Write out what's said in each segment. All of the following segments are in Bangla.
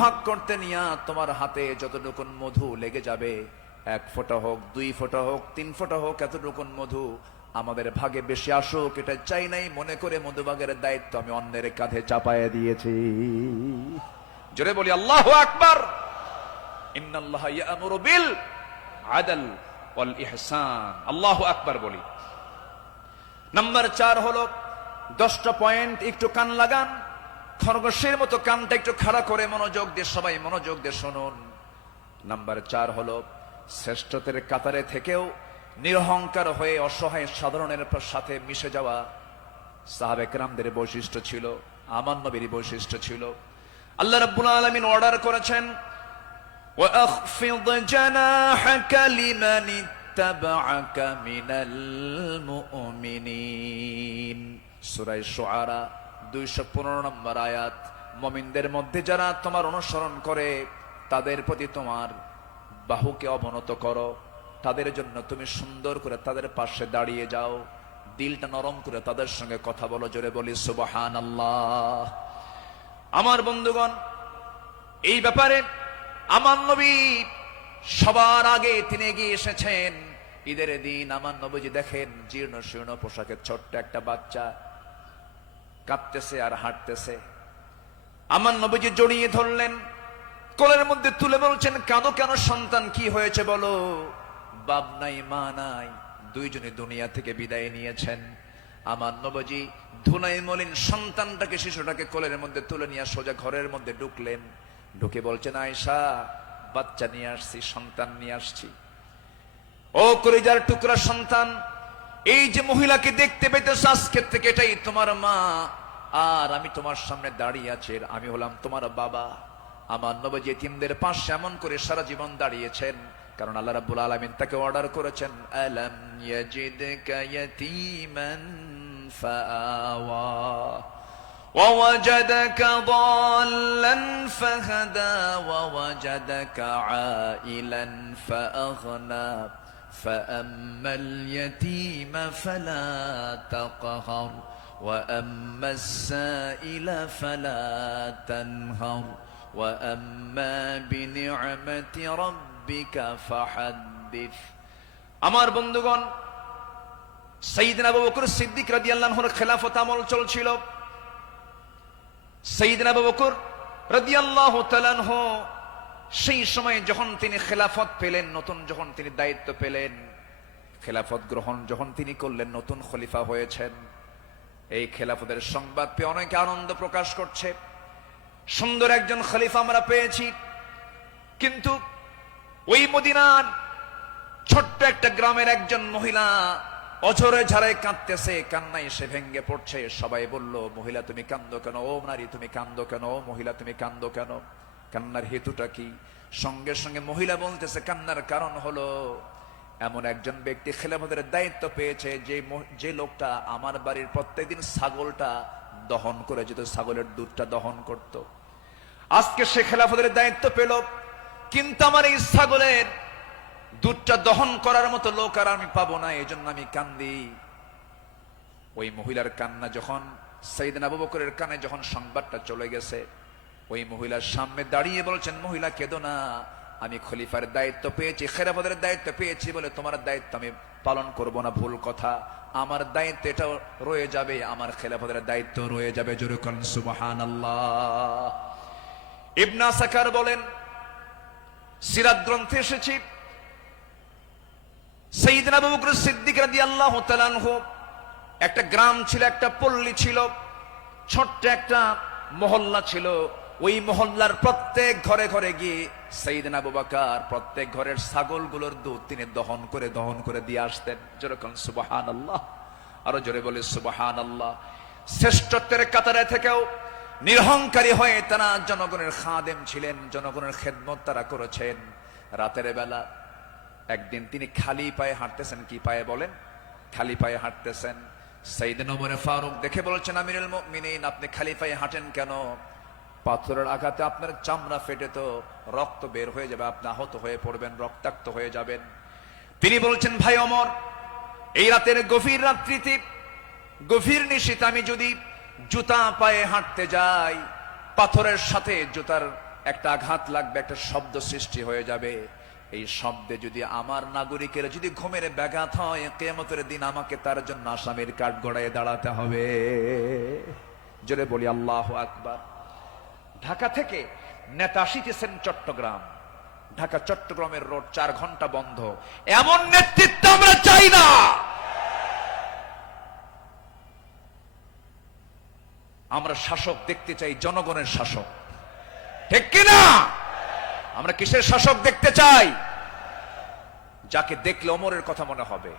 ভাগ করতে নিয়া তোমার হাতে যতটুকুন মধু লেগে যাবে, 1 ফোঁটা হোক, 2 ফোঁটা হোক, 3 ফোঁটা হোক, এতটুকুন মধু আমাদের ভাগে বেশি আসুক এটা চাই নাই মনে করে মধুভাগের দায়িত্ব আমি অন্যের কাঁধে চাপায়া দিয়েছি। জোরে বলি আল্লাহু আকবার। ইন্নাল্লাহা ইয়া'মুরু বিল আদল ওয়াল ইহসান। আল্লাহু আকবার বলি। নাম্বার 4 হলো 10টা পয়েন্ট, একটু কান লাগান, খরগোশের মতো কানটা একটু খাড়া করে মনোযোগ দিয়ে সবাই মনোযোগ দিয়ে শুনুন। নাম্বার 4 হলো শ্রেষ্ঠদের কাতারে থেকেও নিরহংকার হয়ে অসহায় সাধারণের সাথে মিশে যাওয়া সাহাবে কেরামদের বৈশিষ্ট্য ছিল, আমার নবীর বৈশিষ্ট্য ছিল। আল্লাহ রাব্বুল আলামিন অর্ডার করেছেন ওয়াখফিদ জানাহাকা লিমান ইত্তাবা'আকা মিনাল মুমিনিন। সূরা শুআরা 215 নম্বর আয়াত। মুমিনদের মধ্যে যারা তোমার অনুসরণ করে তাদের প্রতি তোমার বাহুকে অবনত করো, তাদের জন্য তুমি সুন্দর করে তাদের পাশে দাঁড়িয়ে যাও, দিলটা নরম করে তাদের সঙ্গে কথা বলো। জোরে বলি সুবহানাল্লাহ। আমার বন্ধুগণ, এই ব্যাপারে আমার নবী সবার আগে তিনি এগিয়ে এসেছেন। ঈদের দিন আমার নবীজি দেখেন জীর্ণ শীর্ণ পোশাকের ছোট্ট একটা বাচ্চা কাঁদতেছে আর হাঁটতেছে। আমার নবীজি জড়িয়ে ধরলেন, কোলের মধ্যে তুলে বলছেন কাঁদো কেন সন্তান, কি হয়েছে বলো? বাপ নাই মা নাই, দুইজনে দুনিয়া থেকে বিদায় নিয়েছেন। আমার নবীজি ধুলাই মলিন সন্তানটাকে শিশুটাকে কোলের মধ্যে তুলে নিয়ে সোজা ঘরের মধ্যে ঢুকলেন। ঢুকে বলছেন আয়েশা বাচ্চা নিয়ে আসছি, সন্তান নিয়ে আসছি। ও কলিজার টুকরা সন্তান, এই যে মহিলাকে দেখতে পেতেছ আজকের থেকে এটাই তোমার মা, আর আমি তোমার সামনে দাঁড়িয়ে আছি, আমি হলাম তোমার বাবা। আমার নবী ইতিমদের পাশে এমন করে সারা জীবন দাঁড়িয়েছেন, কারণ আল্লাহ রাব্বুল আলামিন তাকে অর্ডার করেছেন আলাম ইয়াজিদকা ইয়াতীমান ফাআওয়া ওয়া ওয়াজাদাকা দাল্লান ফাহাদা ওয়া ওয়াজাদাকা আইলান ফাআগনা ফাআম্মাল ইয়াতীমা ফালা তাকহার ওয়া আম্মাস সাইলা ফালা তানহার ওয়া আম্মা বিনি'মাতি রাব্বিকা ফাহাদ্দিস। আমার বন্ধুগণ, সাইয়েদনা আবু বকর সিদ্দিক রাদিয়াল্লাহু আনহুর খেলাফত আমল চলছিল। সাইয়েদনা আবু বকর রাদিয়াল্লাহু তাআলা আনহু সেই সময় যখন তিনি খেলাফত পেলেন, নতুন যখন তিনি দায়িত্ব পেলেন, খেলাফত গ্রহণ যখন তিনি করলেন, নতুন খলিফা হয়েছেন, এই খেলাফতের সংবাদ পেয়ে অনেকে আনন্দ প্রকাশ করছে। সুন্দর একজন খলিফা আমরা পেয়েছি। কিন্তু ওই মদিনার ছোট্ট একটা গ্রামের একজন মহিলা অঝরে ঝাড়ে কাঁদতেছে, কান্নায় সে ভেঙ্গে পড়ছে। সবাই বলল মহিলা তুমি কান্দো কেন, ও নারী তুমি কান্দো কেন, ও মহিলা তুমি কান্দো কেন, কান্নার হেতুটা কি? সঙ্গে সঙ্গে মহিলা বলতেছে কান্নার কারণ হলো এমন একজন ব্যক্তি খেলাফতের দায়িত্ব পেয়েছে যে লোকটা আমার বাড়ির প্রত্যেকদিন ছাগলটা দহন করে যেত, ছাগলের দুধটা দহন করত। আজকে সে খেলাফতের দায়িত্ব পেল, কিন্তু আমার এই ছাগলের দুধটা দহন করার মতো লোক আর আমি পাবো না, এই জন্য আমি কান্দি। ওই মহিলার কান্না যখন সাইয়েদনা আবু বকরের কানে যখন সংবাদটা চলে গেছে, ওই মহিলার সামনে দাঁড়িয়ে বলছেন মহিলা কেঁদো না, আমি খলিফার দায়িত্ব পেয়েছি, খেলাফতের দায়িত্ব পেয়েছি বলে তোমার দায়িত্ব আমি পালন করব না, ভুল কথা। আমার দায়িত্ব এটাও রয়ে যাবে, আমার খেলাফতের দায়িত্ব রয়ে যাবে। জোরে বলেন সুবহানাল্লাহ। ইবনে আসাকার বলেন, সিরাত গ্রন্থে এসেছে সাইয়েদনা আবু বকর সিদ্দিক রাদিয়াল্লাহু তাআলা আনহু একটা গ্রাম ছিল, একটা পল্লী ছিল, ছোট্ট একটা মহল্লা ছিল। ওই মহল্লার প্রত্যেক ঘরে ঘরে গিয়ে সাইয়েদনা আবু বকর প্রত্যেক ঘরের ছাগলগুলোর দুধ তিনি দহন করে দিয়ে আসতেন। জোরে বলেন সুবহানাল্লাহ। আরো জোরে বলে সুবহানাল্লাহ। শ্রেষ্ঠত্বের কাতারে থেকেও নিরহংকারী হয়ে তারা জনগণের খাদেম ছিলেন, জনগণের খেদমত তারা করেছেন। রাতের বেলা একদিন তিনি খালি পায়ে হাঁটতেছেন। কি পায়ে বলেন? খালি পায়ে হাঁটতেছেন। সাইয়েদনা ওমর ফারুক দেখে বলছেন আমিরুল মুমিনিন আপনি খালি পায়ে হাঁটেন কেন? পাথরের আঘাতে আপনার চামড়া ফেটে তো রক্ত বের হয়ে যাবে, আপনি আহত হয়ে পড়বেন, রক্তাক্ত হয়ে যাবেন। তিনি বলছেন ভাই ওমর, এই রাতের গভীর রাত্রিতে গভীর নিশীথে আমি যদি জুতা পায়ে হাঁটতে যাই, পাথরের সাথে জুতার একটা আঘাত লাগবে, একটা শব্দ সৃষ্টি হয়ে যাবে। এই শব্দে যদি আমার নাগরিকের যদি ঘুমের ব্যাঘাত হয়, কিয়ামতের দিন আমাকে তার জন্য আসামির কাঠ গড়ায় দাঁড়াতে হবে। জোরে বলি আল্লাহু আকবার। ঢাকা থেকে নেতা আসিতেছেন চট্টগ্রাম, ঢাকা চট্টগ্রামের রোড 4 ঘন্টা বন্ধ। এমন নেতৃত্ব আমরা চাই না। আমরা শাসক দেখতে চাই, জনগণের শাসক, ঠিক কিনা? আমরা কিসের শাসক দেখতে চাই? যাকে দেখলে ওমরের কথা মনে হবে,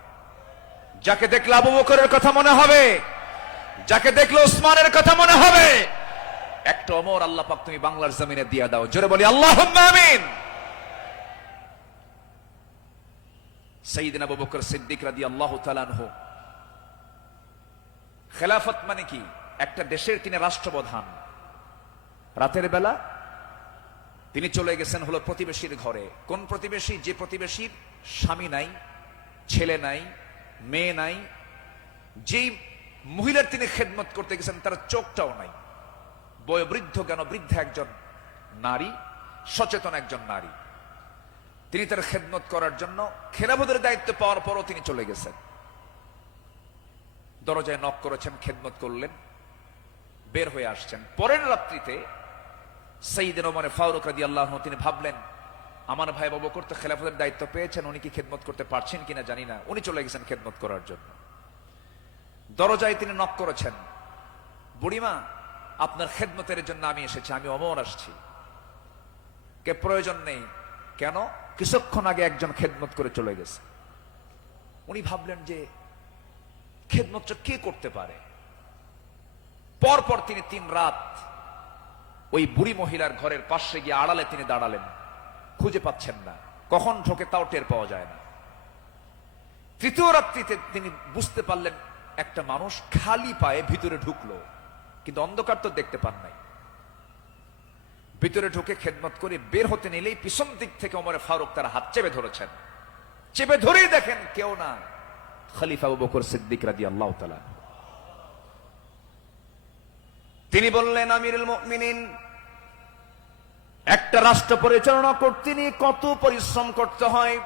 যাকে দেখলে আবু বকরের কথা মনে হবে, যাকে দেখলে ওসমানের কথা মনে হবে। একটা ওমর আল্লাহ পাক তুমি বাংলার জমিনে দিয়া দাও। জোরে বলি আল্লাহুম্মা আমিন। সাইয়েদনা আবু বকর সিদ্দিক রাদিয়াল্লাহু তাআলা আনহু, খেলাফত মানে কি? একটা দেশের তিনি রাষ্ট্রপ্রধান। রাতের বেলা তিনি চলে গেছেন হলো প্রতিবেশীর ঘরে। কোন প্রতিবেশী? যে প্রতিবেশীর স্বামী নাই, ছেলে নাই, মেয়ে নাই। যেই মহিলার তিনি খেদমত করতে গেছেন তার চোখটাও নাই। বয়োবৃদ্ধ জ্ঞান বৃদ্ধা একজন নারী, সচেতন একজন নারী। তিনি তার খেদমত করার জন্য খেলাফতের দায়িত্ব পাওয়ার পরও তিনি চলে গেছেন। দরজায় নক করেছেন, খেদমত করলেন, বের হয়ে আসছেন। পরের রাত্রিতে সাইয়েদনা ওমর ফারুক রাদিয়াল্লাহু আনহু তিনি ভাবলেন, আমার ভাই আবু বকর তো খেলাফতের দায়িত্ব পেয়েছেন, উনি কি খেদমত করতে পারছেন কিনা জানি না। উনি চলে গেছেন খেদমত করার জন্য। দরজায় তিনি নক করেছেন, বুড়িমা আপনার খেদমতের জন্য আমি এসেছি, আমি ওমর আসছি। কে প্রয়োজন নেই। কেন? কিছুক্ষণ আগে একজন খেদমত করে চলে গেছে। উনি ভাবলেন যে খেদমতটা কে করতে পারে। পরপর তিনি 3 রাত ওই বুড়ি মহিলার ঘরের পাশে গিয়ে আড়ালে তিনি দাঁড়ালেন, খুঁজে পাচ্ছেন না, কখন ঢোকে তাও টের পাওয়া যায় না। তৃতীয় রাত্রিতে তিনি বুঝতে পারলেন একটা মানুষ খালি পায়ে ভিতরে ঢুকলো, কিন্তু অন্ধকার তো দেখতে পান নাই। ভিতরে ঢুকে খেদমত করে বের হতে নিলেই পিছন দিক থেকে ওমর ফারুক তার হাত চেপে ধরেছেন। চেপে ধরেই দেখেন কেউ না, খলিফা আবু বকর সিদ্দিক রাদিয়াল্লাহু তাআলা। তিনি বললেন, আমিরুল মুমিনিন, একটা রাষ্ট্র পরিচালনা করতে নিয়ে কত পরিশ্রম করতে হয়।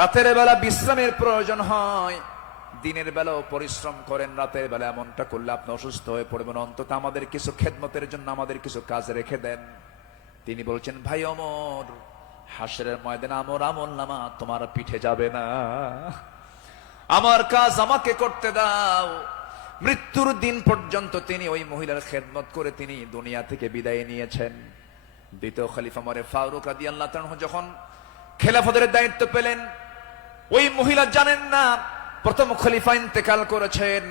রাতের বেলা বিশ্রামের প্রয়োজন হয়, দিনের বেলাও পরিশ্রম করেন, রাতের বেলা এমনটা করলে আপনি অসুস্থ হয়ে পড়বেন। অন্তত আমাদের কিছু খেদমতের জন্য আমাদের কিছু কাজ রেখে দেন। তিনি বলছেন, ভাই ওমর, হাসরের ময়দানে আমার আমলনামা তোমার পিঠে যাবে না, আমার কাজ আমাকে করতে দাও। মৃত্যুর দিন পর্যন্ত তিনি ওই মহিলার খেদমত করে তিনি দুনিয়া থেকে বিদায় নিয়েছেন। দ্বিতীয় খলিফা ওমর ফারুক রাদিয়াল্লাহু তাআলা যখন খেলাফতের দায়িত্ব পেলেন, ওই মহিলা জানেন না প্রথম খলিফা ইন্তেকাল করেছেন।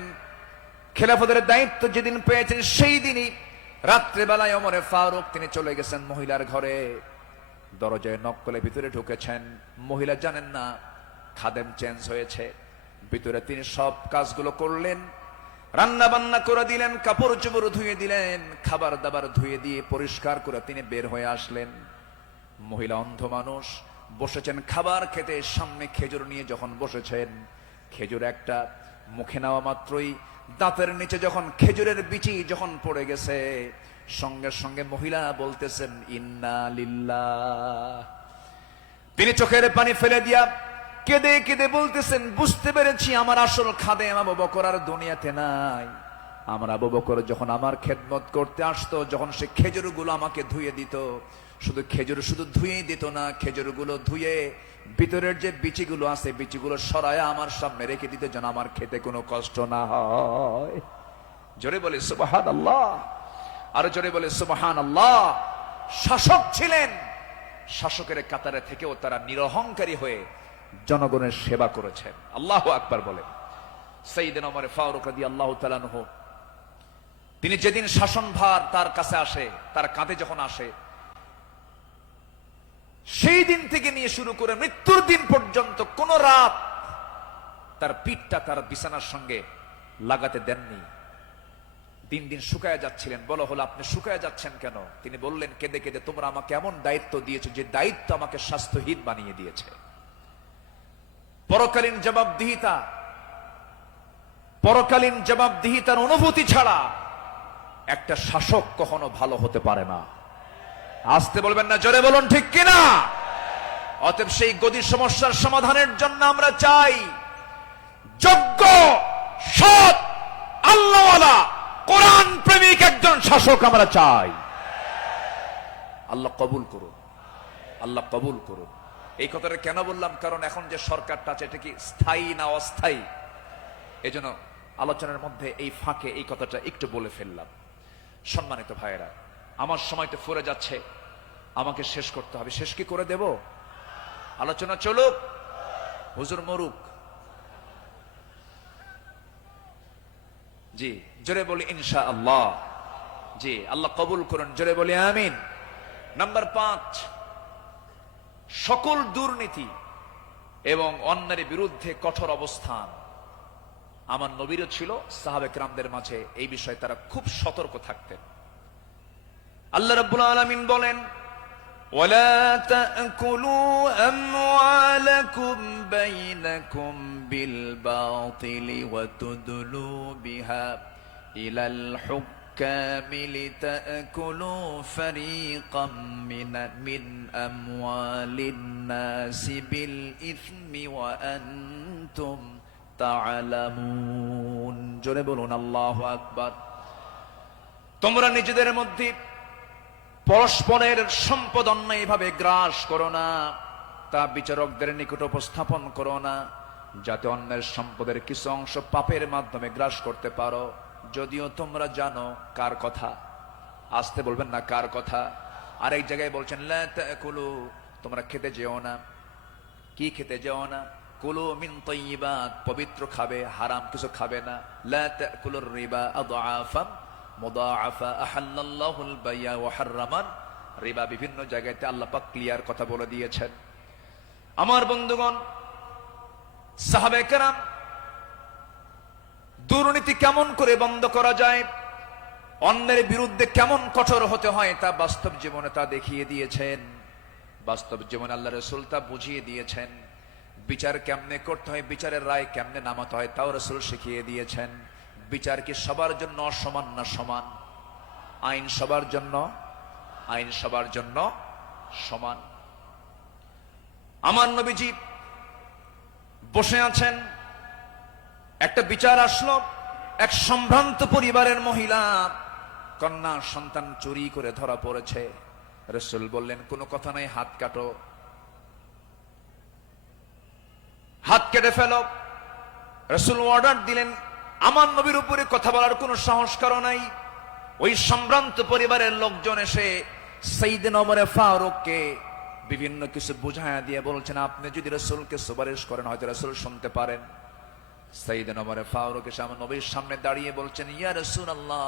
খেলাফতের দায়িত্ব যেদিন পেয়েছেন সেই দিনই রাত্রে বেলায় ওমর ফারুক তিনি চলে গেছেন মহিলার ঘরে। দরজায় নক করে ভিতরে ঢুকেছেন। মহিলা জানেন না খাদেম চেঞ্জ হয়েছে। ভিতরে তিনি সব কাজগুলো করলেন, রান্না বান্না করে দিলেন, কাপড় চোপড় ধুয়ে দিলেন, খাবার দাবার ধুয়ে দিয়ে পরিষ্কার করে তিনি বের হয়ে আসলেন। মহিলা অন্ধ মানুষ, বসেছেন খাবার খেতে, সামনে খেজুর নিয়ে যখন বসেছেন, খেজুর একটা মুখে নেওয়া মাত্রই দাঁতের নিচে যখন খেজুরের বিচি যখন পড়ে গেছে, সঙ্গে সঙ্গে মহিলা বলতেছেন ইন্না লিল্লাহ। তিনি চোখের পানি ফেলে দিয়া কেঁদে কেঁদে বলতেছেন, বুঝতে পেরেছি আমার আসল খাদেম আবু বকর আর দুনিয়াতে নাই। আমার আবু বকর যখন আমার খেদমত করতে আসতো, যখন সে খেজুরগুলো আমাকে ধুয়ে দিত, শুধু খেজুর শুধু ধুয়ে দিত না, খেজুরগুলো ধুয়ে ভিতরের যে বিচিগুলো আছে বিচিগুলো সরায়া আমার সামনে রেখে দিতে, যেন আমার খেতে কোনো কষ্ট না হয়। জোরে বলে সুবহানাল্লাহ, আর জোরে বলে সুবহানাল্লাহ। শাসক ছিলেন, শাসকের কাতারে থেকেও তারা নিরহংকারী হয়ে জনগণের সেবা করেছেন। আল্লাহু আকবার বলেন। সাইয়েদনা ওমর ফারুক রাদিয়াল্লাহু তাআলা আনহু তিনি যেদিন শাসনভার তার কাছে আসে, তার কাঁধে যখন আসে, সেই দিন থেকে নিয়ে শুরু করে মৃত্যুর দিন পর্যন্ত কোন রাত তার পিঠটা তার বিছানার সঙ্গে লাগাতে দেননি। দিন দিন শুকায়া যাচ্ছিলেন। বলা হলো, আপনি শুকায়া যাচ্ছেন কেন? তিনি বললেন কেঁদে কেঁদে, তোমরা আমাকে এমন দায়িত্ব দিয়েছো যে দায়িত্ব আমাকে স্বাস্থ্যহীন বানিয়ে দিয়েছে। পরকালীন জবাবদিহিতা, পরকালীন জবাবদিহিতার অনুভূতি ছাড়া একটা শাসক কখনো ভালো হতে পারে না। আসতে বলবেন না, জোরে বলুন ঠিক কিনা। অতএব সেই গদি সমস্যার সমাধানের জন্য আমরা চাই যোগ্য, সৎ, আল্লাহওয়ালা, কোরআন প্রেমিক একজন শাসক আমরা চাই। আল্লাহ কবুল করুন, আল্লাহ কবুল করুন। এই কথাটা কেন বললাম, কারণ এখন যে সরকারটা আছে এটা কি স্থায়ী না অস্থায়ী, এই জন্য আলোচনার মধ্যে এই ফাঁকে এই কথাটা একটু বলে ফেললাম। সম্মানিত ভাইয়েরা, আমার সময় তো ফুরে যাচ্ছে, আমাকে শেষ করতে হবে। শেষ কি করে দেব? আলোচনা চলুক, হুজুর মরুক। জি, জোরে বলি ইনশাআল্লাহ। জি, আল্লাহ কবুল করুন, জোরে বলি আমিন। নাম্বার 5, সকল দুর্নীতি এবং অন্যায়ের বিরুদ্ধে কঠোর অবস্থান। আমার নবীরও ছিল, সাহাবে কেরামদের মাঝে এই বিষয়ে তারা খুব সতর্ক থাকতেন। আল্লাহ রাব্বুল আলামিন বলেন, ওয়ালা তাকুলু আমওয়ালাকুম বাইনাকুম বিল বাতিলি ওয়া তুদলু বিহা ইলাল হুক্কামি লিতাকুলু ফারীকাম মিন আমওয়ালিন নাসি বিল ইসমি ওয়া আনতুম তা'লামুন। জোরে বলুন আল্লাহু আকবার। তোমরা নিজেদের মধ্যে পরস্পরের সম্পদ অন্যায়ভাবে গ্রাস করো না, তা বিচারকদের নিকট উপস্থাপন করো না, যাতে অন্যের সম্পদের কিছু অংশ পাপের মাধ্যমে গ্রাস করতে পারো, যদিও তোমরা জানো কার কথা। আসতে বলবেন না, কার কথা। আরেক জায়গায় বলছেন, লা তাকুলু, তোমরা খেতে যেও না। কি খেতে যেও না? কুলু মিন তাইয়্যিবাত, পবিত্র খাবে, হারাম কিছু খাবে না। লা তাকুলুর রিবা আদআফান মুদাআফা আহাল্লাল্লাহুল বাইয়া ওয়া হাররামান রিবা। বিভিন্ন জায়গাতে আল্লাহ পাক ক্লিয়ার কথা বলে দিয়েছেন। আমার বন্ধুগণ, সাহাবায়ে কেরাম দুর্নীতি কেমন করে বন্ধ করা যায়, অন্যের বিরুদ্ধে কেমন কঠোর হতে হয়, তা বাস্তব জীবনে তা দেখিয়ে দিয়েছেন। বাস্তব জীবনে আল্লাহ রাসূল তা বুঝিয়ে দিয়েছেন। বিচার কেমনে করতে হয়, বিচারের রায় কেমনে নামাতে হয়, তাও রাসূল শিখিয়ে দিয়েছেন। বিচার কি সবার জন্য সমান না সমান? আইন সবার জন্য, আইন সবার জন্য সমান। আমার নবীজি বসে আছেন, একটা বিচার আসলো। এক সম্ভ্রান্ত পরিবারের মহিলা কন্যা সন্তান চুরি করে ধরা পড়েছে। রাসূল বললেন, কোনো কথা নাই, হাত কাটো, হাত কেটে ফেলো। রাসূল অর্ডার দিলেন। আমার নবীর উপরে কথা বলার কোনো সাহস কারো নাই। ওই সম্ভ্রান্ত পরিবারের লোকজন এসে সাইয়েদনা ওমর ফারুককে বিভিন্ন কিছু বুঝায়া দিয়ে বলছেন, আপনি যদি রাসূলকে সুপারিশ করেন হয়তো রাসূল শুনতে পারেন। সাইয়েদনা ওমর ফারুক এসে আমার নবীর সামনে দাঁড়িয়ে বলছেন, ইয়া রাসূলুল্লাহ,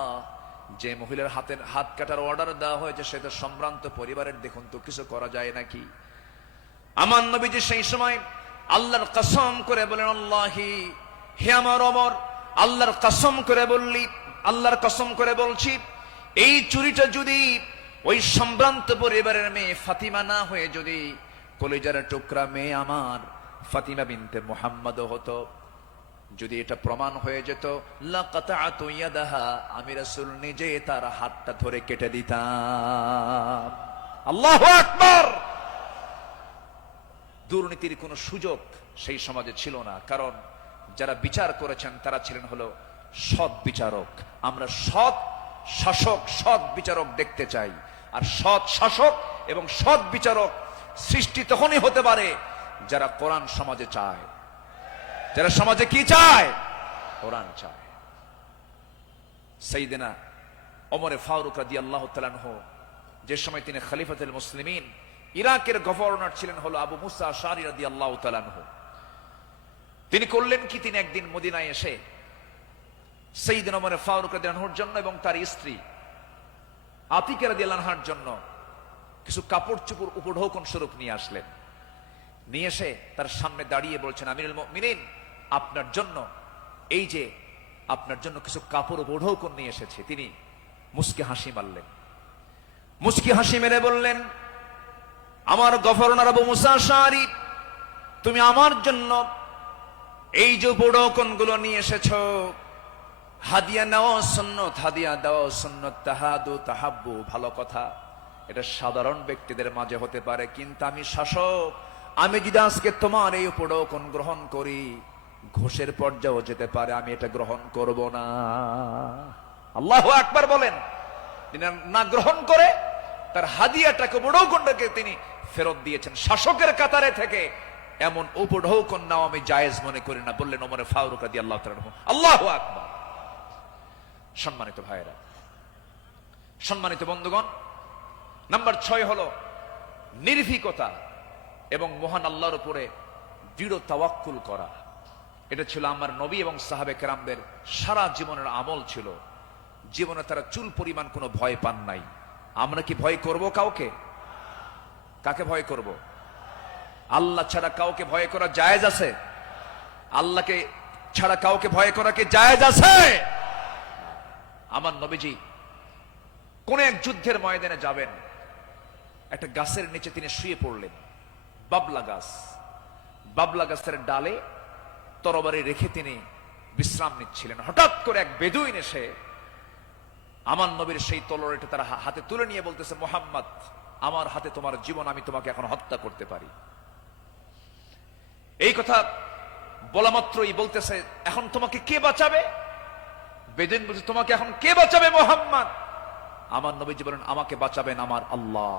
যে মহিলার হাত কাটার অর্ডার দেওয়া হয়েছে সে তো সম্ভ্রান্ত পরিবারের, দেখুন তো কিছু করা যায় নাকি? আমার নবীজি সেই সময় আল্লাহর কসম করে বলেন, আল্লাহি, হে আমার ওমর, আল্লাহর কসম করে বললি, আল্লাহর কসম করে বলছি, এই চুরিটা যদি ওই সম্ভ্রান্ত পরিবারের মেয়ে ফাতিমা না হয়ে যদি কলিজার টুকরা মেয়ে আমার ফাতিমা বিনতে মুহাম্মদ হতো, যদি এটা প্রমাণ হয়ে যেত, লাকাতাতু ইয়াদাহা, আমি রাসূল নিজে তার হাতটা ধরে কেটে দিতাম। আল্লাহু আকবার। দুর্নীতির কোনো সুযোগ সেই সমাজে ছিল না, কারণ যারা বিচার করেছেন তারা ছিলেন হলো সৎ বিচারক। আমরা সৎ শাসক, সৎ বিচারক দেখতে চাই। আর সৎ শাসক এবং সৎ বিচারক সৃষ্টি তখনই হতে পারে যারা কোরআন সমাজে চায়। যারা সমাজে কি চায়? কোরআন চায়। সাইয়েদনা ওমর ফারুক রাদিয়াল্লাহু তাআলা আনহু, যে সময় তিনি খলিফাতুল মুসলিমিন, ইরাকের গভর্নর ছিলেন হলো আবু মুসা আশআরী রাদিয়াল্লাহু তাআলা আনহু। তিনি করলেন কি, তিনি একদিন মদিনায় এসে সাইয়েদনা ওমর ফারুক রাদিয়াল্লাহু আনহুর জন্য এবং তার স্ত্রী আতিকা রাদিয়াল্লাহু আনহার জন্য কিছু কাপড় চোপড় উপঢৌকন স্বরূপ নিয়ে আসলেন। নিয়ে এসে তার সামনে দাঁড়িয়ে বলছেন, আমিরুল মুমিনিন, আপনার জন্য এই যে আপনার জন্য কিছু কাপড় উপঢৌকন নিয়ে এসেছে। তিনি মুস্কি হাসি মারলেন। মুস্কি হাসি মেরে বললেন, আমার গভর্নর আবু মুসা আশআরী, তুমি আমার জন্য এই যে উপঢৌকন গুলো নিয়ে এসেছো, হাদিয়া নেওয়া সুন্নত, হাদিয়া দেওয়া সুন্নত, তাহাদু তাহাব্বু, ভালো কথা। এটা সাধারণ ব্যক্তিদের মাঝে হতে পারে, কিন্তু আমি শাসক, আমি যদি আজকে তোমার এই উপঢৌকন গ্রহণ করি, ঘোষের পর্যায়েও যেতে পারে, আমি এটা গ্রহণ করব না। আল্লাহু আকবার বলেন। তিনি না গ্রহণ করে তার হাদিয়াটাকে, উপঢৌকনটাকে তিনি ফেরত দিয়েছেন। শাসকের কাতারে থেকে এমন উপঢৌকন নাও আমি জায়েজ মনে করি না, বললেন ওমর ফারুক রাদিয়াল্লাহু তাআলা আনহু। আল্লাহু আকবার। সম্মানিত ভাইয়েরা, সম্মানিত বন্ধুগণ, নাম্বার 6 হলো নির্ভীকতা এবং মহান আল্লাহর উপরে দৃঢ় তাওয়াক্কুল করা। এটা ছিল আমার নবী এবং সাহাবে কেরামদের সারা জীবনের আমল ছিল। জীবনে তারা চুল পরিমাণ কোনো ভয় পান নাই। আমরা কি ভয় করব কাউকে? কাকে ভয় করব? আল্লাহ ছাড়া কাউকে ভয় করা জায়েজ আছে? আল্লাহকে ছাড়া কাউকে ভয় করা কি জায়েজ আছে? আমার নবীজি কোন এক যুদ্ধের ময়দানে যাবেন, একটা গাছের নিচে তিনি শুয়ে পড়লেন, বাবলা গাছ। বাবলা গাছের ডালে তরবারি রেখে তিনি বিশ্রাম নিচ্ছিলেন। হঠাৎ করে এক বেদুইন এসে আমার নবীর সেই তলোয়ারটা তার হাতে তুলে নিয়ে বলতেছে, মুহাম্মদ, আমার হাতে তোমার জীবন, আমি তোমাকে এখন হত্যা করতে পারি। এই কথা বলা মাত্রই বলতেছে, এখন তোমাকে কে বাঁচাবে? বেদুইন বলছে, তোমাকে এখন কে বাঁচাবে মুহাম্মদ? আমার নবীজি বলেন, আমাকে বাঁচাবেন আমার আল্লাহ,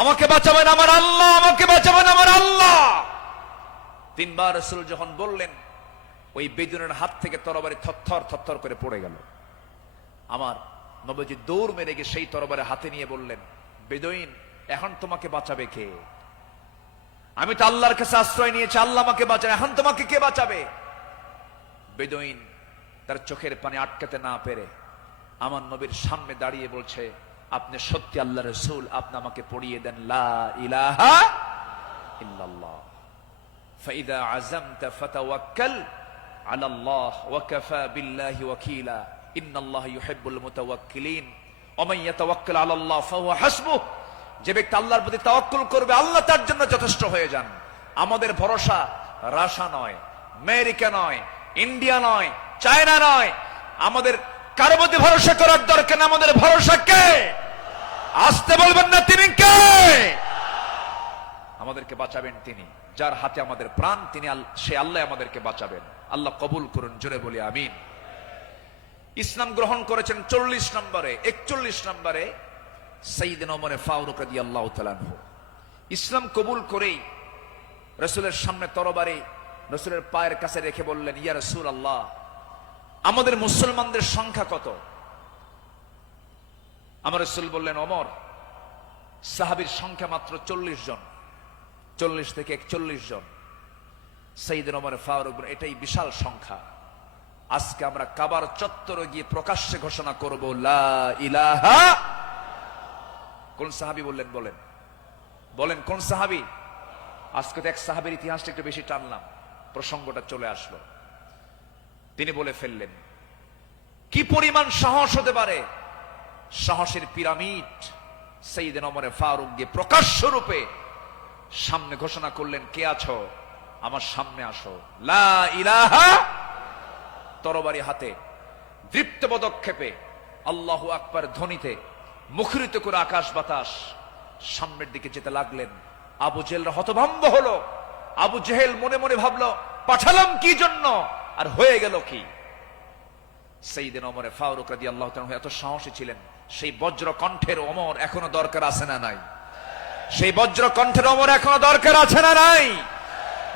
আমাকে বাঁচাবেন আমার আল্লাহ, আমাকে বাঁচাবেন আমার আল্লাহ। 3 বার রাসূল যখন বললেন, ওই বেদুইনের হাত থেকে তরবারি থরথর থরথর করে পড়ে গেল। আমার নবীজি দৌড় মেরে গিয়ে সেই তরবারি হাতে নিয়ে বললেন, বেদুইন, এখন তোমাকে বাঁচাবে কে? আমি তো আল্লাহর কাছে আশ্রয় নিয়েছি, আল্লাহ আমাকে বাঁচাবে, এখন তোমাকে কে বাঁচাবে? বেদুইন তার চোখের পানি আটকাতে না পেরে আমার নবীর সামনে দাঁড়িয়ে বলছে, আপনি সত্যি আল্লাহর রাসূল, আপনি আমাকে পড়িয়ে দেন লা ইলাহা ইল্লাল্লাহ, ফাইদা আযামতা ফাতাওয়াক্কাল আলাল্লাহ ওয়া কাফা বিল্লাহি ওয়াকিলা, ইন্নাল্লাহা ইউহিব্বুল মুতাওয়াক্কিলিন, ওয়া মান ইয়াতাওয়াক্কাল আলাল্লাহ ফাহুয়া হাসবুহ। যে ব্যক্তি আল্লাহর প্রতি তাওয়াক্কুল করবে, আল্লাহ তার জন্য যথেষ্ট হয়ে যান। আমাদের ভরসা রাশিয়া নয়, আমেরিকা নয়, ইন্ডিয়া নয়, চায়না নয়। আমাদের কারো প্রতি ভরসা করার দরকার না, আমাদের ভরসা কে? আসতে বলবেন না, তিনি কে? আমাদেরকে বাঁচাবেন তিনি, যার হাতে আমাদের প্রাণ, তিনি সে আল্লাহ আমাদেরকে বাঁচাবেন। আল্লাহ কবুল করুন, জোরে বলি আমিন। ইসলাম গ্রহণ করেছেন 40 নম্বরে। 41 নম্বরে সাইয়েদনা ওমর ফারুক রাদিয়াল্লাহু তাআলা আনহু ইসলাম কবুল করেই রাসূলের সামনে তরবারি রাসূলের পায়ের কাছে রেখে বললেন, ইয়া রাসূলুল্লাহ, আমাদের মুসলমানদের সংখ্যা কত? আমার রাসূল বললেন, ওমর, সাহাবীর সংখ্যা মাত্র 40 জন, 40 থেকে 41 জন। সাইয়েদনা ওমর ফারুক বলেন, এটাই বিশাল সংখ্যা। আজকে আমরা কাবার চত্বরে গিয়ে প্রকাশ্যে ঘোষণা করব, লা ইলাহা। কোন সাহাবী বললেন? বলেন বলেন, কোন সাহাবী? আজকে তো এক সাহাবীর ইতিহাসটা একটু বেশি টানলাম, প্রসঙ্গটা চলে আসলো। তিনি বলে ফেললেন, কি পরিমাণ সাহস হতে পারে! সাহসের পিরামিড। সাইয়েদনা ওমর ফারুক গিয়ে প্রকাশ্য রূপে সামনে ঘোষণা করলেন, কে আছো? আমার সামনে আসো, লা ইলাহা। তরবারি হাতে দীপ্ত পদক্ষেপে আল্লাহু আকবার ধ্বনিতে মুখরিত করে আকাশ বাতাস সামনের দিকে যেতে লাগলেন। আবু জেহেলরা হতভম্ব হলো। আবু জেহেল মনে মনে ভাবলো, পাঠালাম কি জন্য, আর হয়ে গেল কি? সাইয়েদনা ওমর ফারুক রাদিয়াল্লাহু তাআলা এত সাহসী ছিলেন, সেই বজ্র কণ্ঠের ওমর এখনো দরকার আছে না নাই? সেই বজ্র কণ্ঠের ওমর এখনো দরকার আছে না নাই?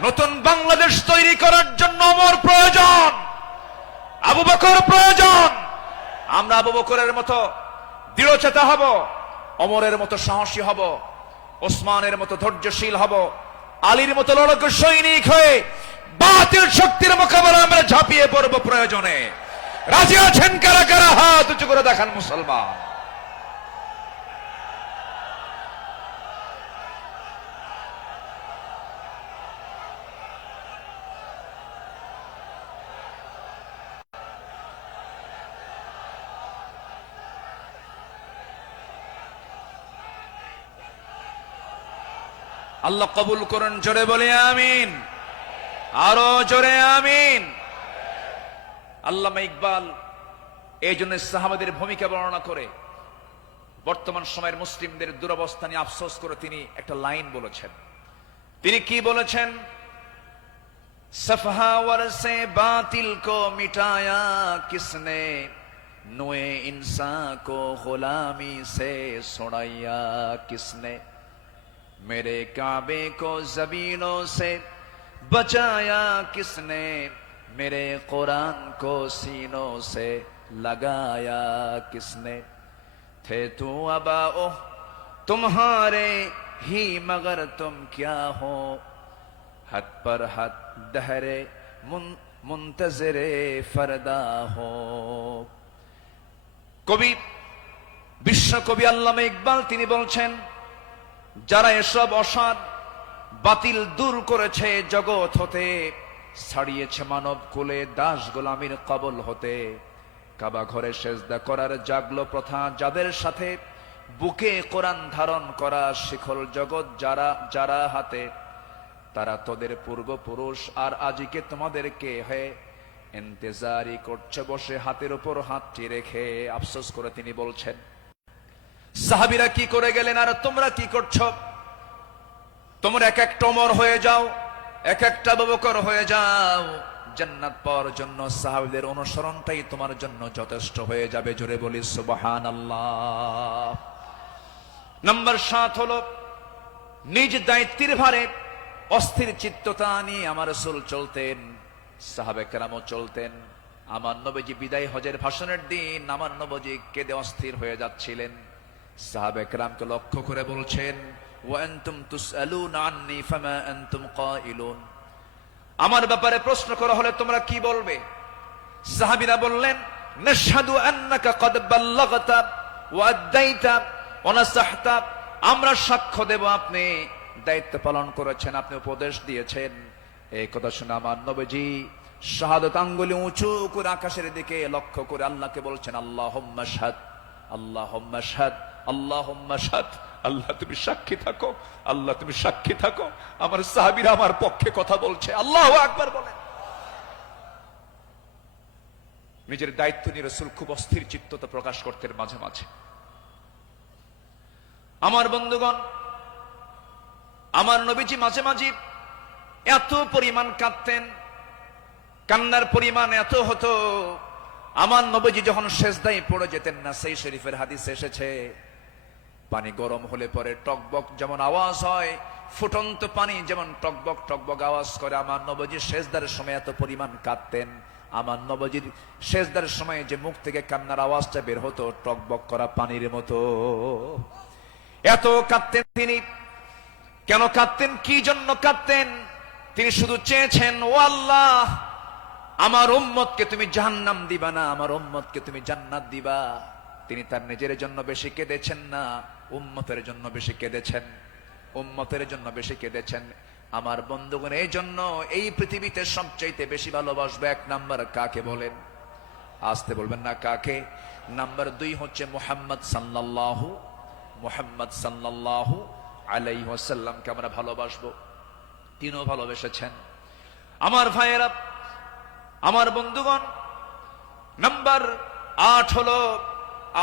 নতুন বাংলাদেশ তৈরি করার জন্য ওমর প্রয়োজন, আবু বকর প্রয়োজন। আমরা আবু বকরের মতো দৃঢ়চেতা হব, ওমরের মতো সাহসী হব, ওসমানের মতো ধৈর্যশীল হব, আলীর মতো লড়াকু সৈনিক হয়ে বাতিল শক্তির মোকাবেলা আমরা ঝাঁপিয়ে পড়ব প্রয়োজনে। রাজি আছেন কারা কারা? হাত উঁচু করে দেখান মুসলমান। আল্লাহ কবুল করুন, জোরে বলে আমিন, আরো জোরে আমিন। আল্লামা ইকবাল এই জন্য সাহাবাদের ভূমিকা বর্ণনা করে বর্তমান সময়ের মুসলিমদের দুরবস্থা নিয়ে আফসোস করে তিনি একটা লাইন বলেছেন। তিনি কি বলেছেন? सफहावर से बातिल को मिटाया किसने, नुए इंसान को गुलामी से छुड़ाया किसने, मेरे काबे को जमीनों से बचाया किसने, मेरे कुरान को सीनों से लगाया किसने, थे तू अबाओ तुम्हारे ही मगर तुम क्या हो, हद पर हद दहरे मुंतजरे फरदा हो। কবি, বিশ্বকবি আল্লামা ইকবাল তিনি বলছেন, যারা এসব অসার বাতিল দূর করেছে জগৎ হতে, ছাড়িয়েছে মানব কুলে দাস গোলামির কবল হতে, কাবা ঘরে সেজদা করার জাগলো প্রথা যাদের সাথে, বুকে কোরআন ধারণ করা শিখল জগৎ যারা যারা হাতে, তারা তোদের পূর্বপুরুষ আর আজিকে তোমাদেরকে হে ইন্তেজারি করছে বসে হাতের উপর হাতটি রেখে। আফসোস করে তিনি বলছেন, সাহাবীরা কি করে গেলেন আর তোমরা কি করছো? তোমরা এক একটা ওমর হয়ে যাও, এক একটা আবু বকর হয়ে যাও, জান্নাত পাওয়ার জন্য সাহাবীদের অনুসরণটাই তোমার জন্য যথেষ্ট হয়ে যাবে। জোরে বলি সুবহানাল্লাহ। নাম্বার 7 হলো নিজ দায়িত্বের ভারে অস্থির চিত্ততা নিয়ে আমার রাসূল চলতেন, সাহাবে কেরামও চলতেন। আমার নবীজি বিদায় হজের ভাষণের দিন আমার নবীজি কেঁদে অস্থির হয়ে যাচ্ছিলেন। সাহাবে কেরামকে লক্ষ্য করে বলছেন, ওয়া আনতুম তুসআলুনা আন্নী ফামা আনতুম কাইলুন, আমার ব্যাপারে প্রশ্ন করা হলে তোমরা কি বলবে? সাহাবীরা বললেন, নাশহাদু আন্নাকা ক্বাদ বাল্লাগতা ওয়া আদাইতা ওয়া নাসাহতা, আমরা সাক্ষ্য দেব আপনি দায়িত্ব পালন করেছেন, আপনি উপদেশ দিয়েছেন। এই কথা শুনে আমার নবীজি শাহাদাত আঙ্গুলি উঁচু করে আকাশের দিকে লক্ষ্য করে আল্লাহকে বলছেন, আল্লাহুম্মা শাহাদ, আল্লাহুম্মা শাহাদ, আল্লাহুম্মা শাহাদ। আল্লাহ তুমি সাক্ষী থাকো, আল্লাহ তুমি সাক্ষী থাকো, আমার সাহাবীরা আমার পক্ষে কথা বলছে। আল্লাহু আকবার বলেন। নিজের দায়িত্ব নিয়ে রাসূল খুব অস্থির চিত্ততা প্রকাশ করতেন মাঝে মাঝে। আমার বন্ধুগণ, আমার নবীজি মাঝে মাঝে এত পরিমাণ কাঁদতেন, কান্নার পরিমাণ এত হতো, আমার নবীজি যখন সেজদায় পড়ে যেতেন না, সেই শরীফের হাদিসে এসেছে, পানি গরম হলে পরে টকবক যেমন আওয়াজ হয়, ফুটন্ত পানি যেমন টকবক টকবক আওয়াজ করে, আমার নবীজি সেজদার সময় এত পরিমাণ কাঁদতেন। আমার নবীজির সেজদার সময় যে মুখ থেকে কান্নার আওয়াজটা বের হতো টকবক করা পানির মতো, এত কাঁদতেন তিনি। কেন কাঁদতেন? কি জন্য কাঁদতেন? তিনি শুধু চেয়েছেন, ও আল্লাহ, আমার উম্মতকে তুমি জাহান্নাম দিবা না, আমার উম্মতকে তুমি জান্নাত দিবা। তিনি তার নিজের জন্য বেশি কেঁদেছেন না, উম্মতের জন্য বেশি কেঁদেছেন, উম্মতের জন্য বেশি কেঁদেছেন। আমার বন্ধুগণ, এই জন্য এই পৃথিবীতে সবচাইতে বেশি ভালোবাসবে 1 নাম্বার কাকে বলেন? আসতে বলবেন না কাকে? নাম্বার 2 হচ্ছে মুহাম্মদ সাল্লাল্লাহু আলাইহি ওয়াসাল্লামকে আমরা ভালোবাসবো। তিনিও ভালোবেসেছেন। আমার ভাইয়েরা, আমার বন্ধুগণ, নাম্বার 8 হলো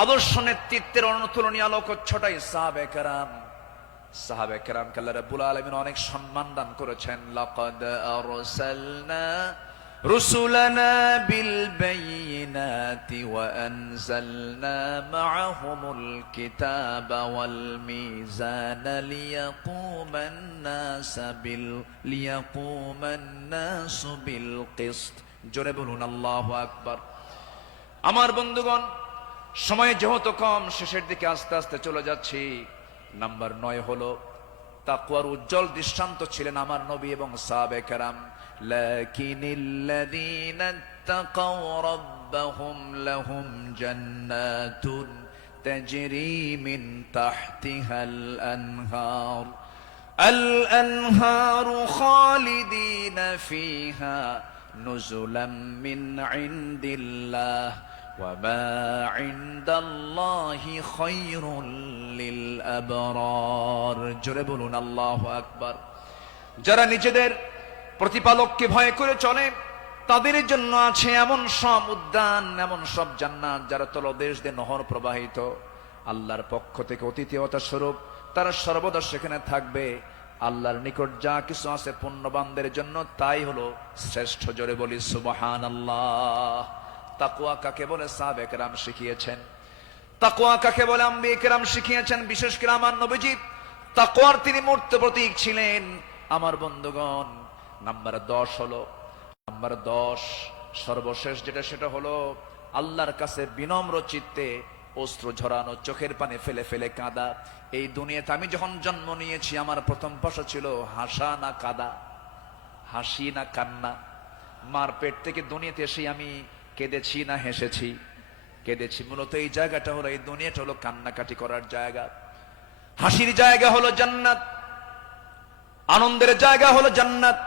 আদর্শ নেতৃত্বের অনুতুলনীয় আলোকচ্ছটাই সাহাবে কেরাম। সাহাবে কেরামকে আল্লাহ রাব্বুল আলামিন অনেক সম্মান দান করেছেন। লাকাদ আরসালনা রুসুলানা বিল বাইয়িনাতি ওয়া আনজালনা মাআহুমুল কিতাবা ওয়াল মিজানা লিয়াকুমান নাসু বিল কিসত। জোরে বলুন আল্লাহু আকবার। আমার বন্ধুগণ, সময় যেহেতু কম, শেষের দিকে আস্তে আস্তে চলে যাচ্ছি। নাম্বার 9 হলো তাকওয়ার উজ্জ্বল দৃষ্টান্ত ছিলেন আমার নবী এবং সাহাবে কেরাম। লাকিনিল্লাযীনা তাকাও রাব্বাহুম লাহুম জান্নাতুন তাজরি মিন তাহতিহাল আনহার আল-আনহারু খালিদিনা ফিহা নুজুলাম মিন ইনদিল্লাহ ওয়া মা ইনদাল্লাহি খায়রুল লিল আবরার। জোরে বলুন আল্লাহু আকবার। যারা নিজেদের প্রতিপালককে ভয় করে চলে, তাদের জন্য আছে এমন সব উদ্যান, এমন সব জান্নাত যারা তলদেশ দিয়ে নহর প্রবাহিত। আল্লাহর পক্ষ থেকে অতিথিয়তা স্বরূপ তারা সর্বদা সেখানে থাকবে। আল্লাহর নিকট যা কিছু আছে পুণ্যবানদের জন্য তাই হলো শ্রেষ্ঠ। জোরে বলি সুবহানাল্লাহ। তাকওয়া কাকে বলে সাহাবে কেরাম শিখিয়েছেন, তাকওয়া কাকে বলে আম্বিয়ে কেরাম শিখিয়েছেন। বিশেষ করে আমার নবীজি তাকওয়ার তিনি মূর্ত প্রতীক ছিলেন। আমার বন্ধুগণ, নাম্বার 10 হলো, নাম্বার 10 সর্বশেষ যেটা, সেটা হলো আল্লাহর কাছে বিনম্র চিত্তে অশ্রু ঝরানো, চোখের পানি ফেলে ফেলে কাঁদা। এই দুনিয়াতে আমি যখন জন্ম নিয়েছি আমার প্রথম প্রশ্ন ছিল হাসা না কাঁদা, হাসি না কান্না। মার পেট থেকে দুনিয়াতে এসে আমি কেঁদেছি না হেসেছি? কেঁদেছি। মূলত এই জায়গাটা হলো, এই দুনিয়াটা হলো কান্নাকাটি করার জায়গা। হাসির জায়গা হলো জান্নাত, আনন্দের জায়গা হলো জান্নাত।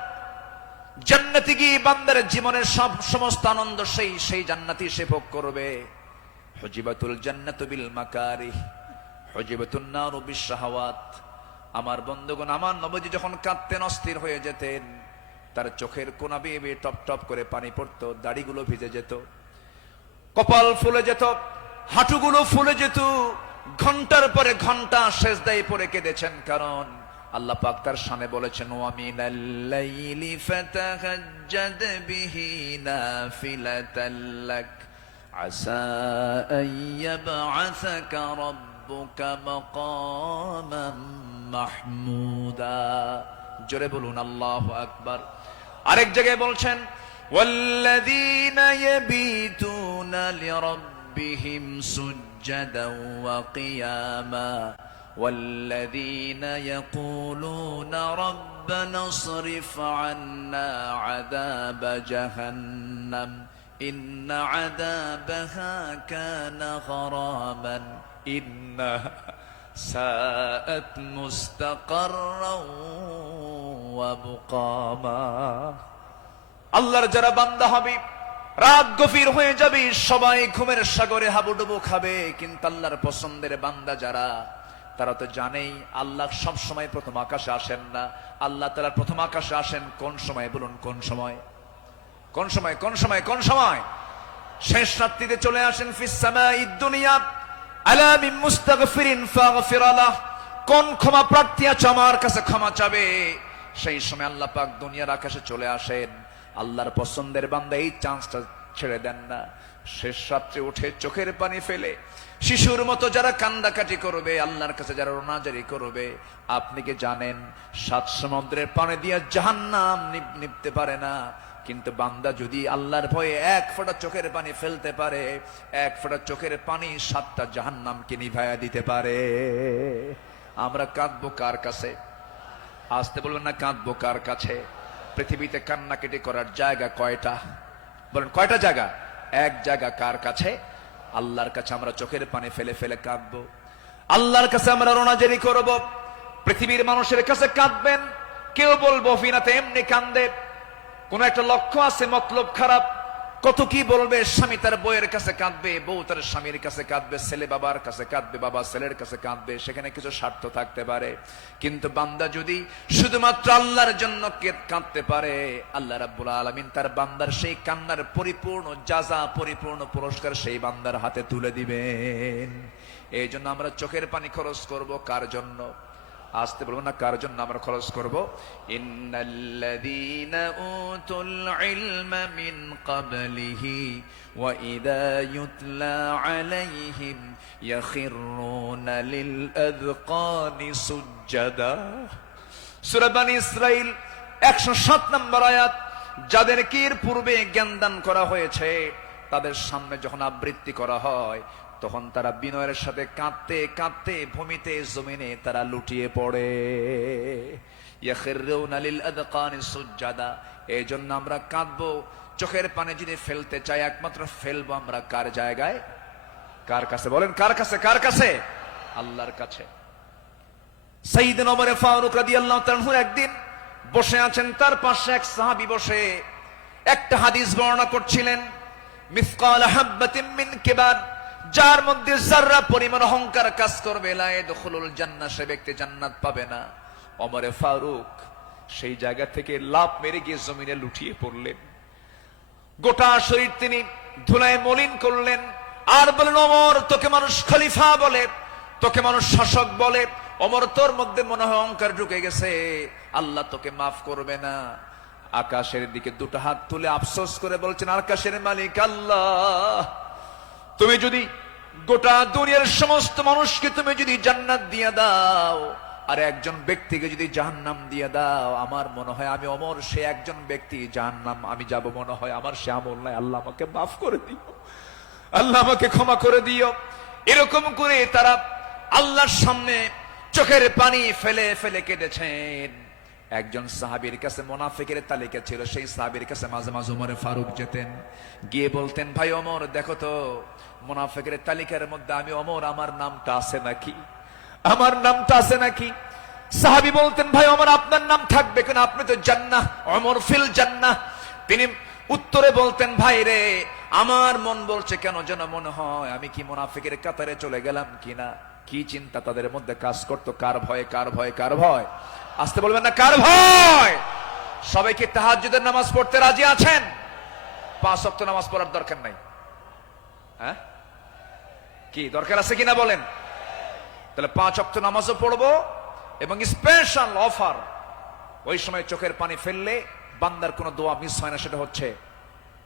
জান্নাতে গিয়ে বান্দার জীবনের সব সমস্ত আনন্দ সেই জান্নাতই সে ভোগ করবে। হুজিবাতুল জান্নাতু বিল মাকারিহ, হুজিবাতুন নারু বিশ শাহাওয়াত। আমার বন্ধুগণ, আমার নবীজি যখন কাঁদতেন, অস্থির হয়ে যেতেন, তার চোখের কোনা বেয়ে বেয়ে টপ টপ করে পানি পড়তো, দাড়িগুলো ভিজে যেত, কপাল ফুলে যেত, হাঁটুগুলো ফুলে যেত। ঘন্টার পরে ঘন্টা সেজদায় পড়ে কেঁদেছেন, কারণ আল্লাহ পাক তার শানে বলেছেন ওয়া মিনাল লাইলি ফাতাহাজ্জাদ বিহি নাফিলাতাল লাক আসা আন ইয়াবআসাকা রাব্বুকা মাকামান মাহমুদা। জোরে বলুন আল্লাহু আকবার। আরেক জায়গায় বলছেন ওয়াল্লাযীনা ইয়াবিতুনা লিরাব্বিহিম সুজ্জাদাও ওয়া কিয়ামা والذين يقولون ربنا اصرف عنا عذاب جهنم إن عذابها كان غراما إنها ساءت مستقرا ومقاما। আল্লাহর যারা বান্দা হবে, রাত গভীর হয়ে যাবে, সবাই ঘুমের সাগরে হাবুডুবু খাবে, কিন্তু আল্লাহর পছন্দের বান্দা যারা, তারা তো জানেই আল্লাহ সব সময় প্রথম আকাশে আসেন না। আল্লাহ তাআলা প্রথম আকাশে আসেন কোন সময় বলুন? কোন সময়? কোন সময়? কোন সময়? কোন সময়? শেষ রাত্রিতে চলে আসেন। ফিস সামাঈদ দুনিয়া আলা মিন মুস্তাগফিরিন ফাগফির লাহ। কোন ক্ষমা প্রার্থী আছে আমার কাছে ক্ষমা চাবে, সেই সময় আল্লাহ পাক দুনিয়ার আকাশে চলে আসেন। আল্লাহর পছন্দের বান্দা এই চান্সটা ছেড়ে দেন না। শেষ রাত্রে উঠে চোখের পানি ফেলে শিশুর মতো যারা কান্দাকাটি করবে, আল্লাহর কাছে যারা রোনাজারি করবে, আপনি কি জানেন 7 সমুদ্রের পানি দিয়ে জাহান্নাম নিভতে পারে না, কিন্তু বান্দা যদি আল্লাহর ভয়ে 1 ফোঁটা চোখের পানি ফেলতে পারে, 1 ফোঁটা চোখের পানি 7টা জাহান্নামকে নিভাইয়া দিতে পারে। আমরা কাঁদবো কার কাছে? আসতে বলবেন না, কাঁদবো কার কাছে? পৃথিবীতে কান্নাকাটি করার জায়গা কয়টা বলেন? কয়টা জায়গা? এক জায়গা। কার কাছে? আল্লাহর কাছে আমরা চোখের পানি ফেলে ফেলে কাঁদবো, আল্লাহর কাছে আমরা রোনাজারি করব। পৃথিবীর মানুষের কাছে কাঁদবেন, কেউ বলবো ফিনাতে এমনি কান্দে, কোন একটা লক্ষ্য আছে, মতলব খারাপ। কত কি বলবে। স্বামী তার বউয়ের কাছে কাঁদবে, বউ তার স্বামীর কাছে কাঁদবে, ছেলে বাবার কাছে কাঁদবে, বাবা ছেলের কাছে কাঁদবে, সেখানে কিছু স্বার্থ থাকতে পারে। কিন্তু বান্দা যদি শুধুমাত্র আল্লাহর জন্য কাঁদতে পারে, আল্লাহ রাব্বুল আলামিন তার বান্দার সেই কান্নার পরিপূর্ণ জাযা, পরিপূর্ণ পুরস্কার সেই বান্দার হাতে তুলে দিবেন। এই জন্য আমরা চোখের পানি খরচ করব কার জন্য? আসতে বলবো না, কার জন্য আমরা খরচ করব? ইন্নাল্লাযীনা উতুল ইলমা মিন ক্বাবলিহি ওয়া ইযা ইউতলা আলাইহিম ইয়াখিরুনা লিল আযকানি সুজদা। সূরা বনী ইসরাঈল 107 নম্বর আয়াত। যাদেরকে এর পূর্বে জ্ঞান দান করা হয়েছে, তাদের সামনে যখন আবৃত্তি করা হয়, তখন তারা বিনয়ের সাথে কাঁদতে কাঁদতে ভূমিতে জমিনে তারা লুটিয়ে পড়ে। ইয়াখিরুনা লিল আযকানি সুজদা। এই জন্য আমরা কাঁদবো। চোখের পানি যদি ফেলতে চাই, একমাত্র ফেলবো আমরা কার জায়গায়? কার কাছে বলেন? কার কাছে? কার কাছে? আল্লাহর কাছে। সাইয়েদনা ওমর ফারুক রাদিয়াল্লাহু তাআলা একদিন বসে আছেন, তার পাশে এক সাহাবী বসে একটা হাদিস বর্ণনা করছিলেন। মিসকাল হাববাতিন মিন কিবার, যার মধ্যে যাররা পরিমাণ অহংকার কাজ করবে, লা ইয়াদখুলুল জান্নাহ, সে ব্যক্তি জান্নাত পাবে না। ওমর ফারুক সেই জায়গা থেকে লাফ মেরে গিয়ে জমিনে লুটিয়ে পড়লেন। গোটা শরীর তিনি ধুলায় মলিন করলেন আর বললেন, ওমর, তোকে মানুষ খলিফা বলে, তোকে মানুষ শাসক বলে, ওমর তোর মধ্যে মনে হয় অহংকার ঢুকে গেছে, আল্লাহ তোকে মাফ করবে না। আকাশের দিকে দুটো হাত তুলে আফসোস করে বলছেন, আকাশের মালিক আল্লাহ, তুমি যদি গোটা দুনিয়ার সমস্ত মানুষকে তুমি যদি জান্নাত দিয়ে দাও, আর একজন ব্যক্তিকে যদি জাহান্নাম দিয়ে দাও, আমার মনে হয় আমি ওমর সে একজন ব্যক্তি, জাহান্নাম আমি যাব মনে হয় আমার সে আমল নাই, আল্লাহ আমাকে মাফ করে দিও, আল্লাহ আমাকে ক্ষমা করে দিও। এরকম করে তারা আল্লাহর সামনে চোখের পানি ফেলে ফেলে কেঁদেছেন। একজন সাহাবীর কাছে মুনাফিকের তালিকা ছিল, সেই সাহাবীর কাছে মাঝে মাঝে ওমরে ফারুক যেতেন, গিয়ে বলতেন, ভাই ওমর দেখো তো মুনাফিকের তালিকার মধ্যে আমি ওমর, আমার নামটা আছে নাকি, আমার নামটা আছে নাকি? সাহাবী বলতেন, ভাই ওমর আপনার নাম থাকবে কেন, আপনি তো জান্নাহ, ওমর ফিল জান্নাহ। তিনি উত্তরে বলতেন, ভাই রে আমার মন বলছে কেন যেন মনে হয় আমি কি মুনাফিকের কাতারে চলে গেলাম কিনা। কি চিন্তা তাদের মধ্যে কাজ করতো, কার ভয় কার ভয় কার ভয়, আসতে বলবেন না, কার ভয়? সবাই কি তাহাজ্জুদের নামাজ পড়তে রাজি আছেন? 5 ওয়াক্ত নামাজ পড়ার দরকার নাই, হ্যাঁ কি দরকার আছে কিনা বলেন? তাহলে 5 ওয়াক্ত নামাজও পড়বো, এবং স্পেশাল অফার, ওই সময় চোখের পানি ফেললে বান্দার কোনো দোয়া মিস হয় না, সেটা হচ্ছে